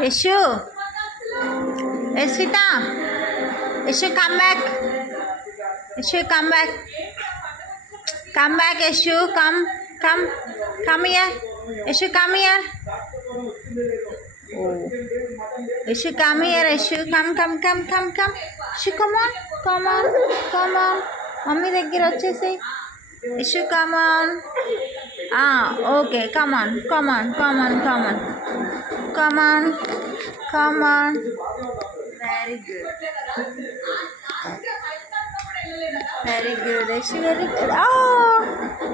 Yeshu, Esvita, Yeshu, come back. Yeshu, come back. Come back, Yeshu. Come here. Yeshu, come here. Oh, Yeshu, come here. Yeshu, come. Yeshu, come on. Mommy దగ్గర వచ్చేసి. Yeshu, come on. Okay, come on. Very good. Very good. Yeshu, very good. Oh.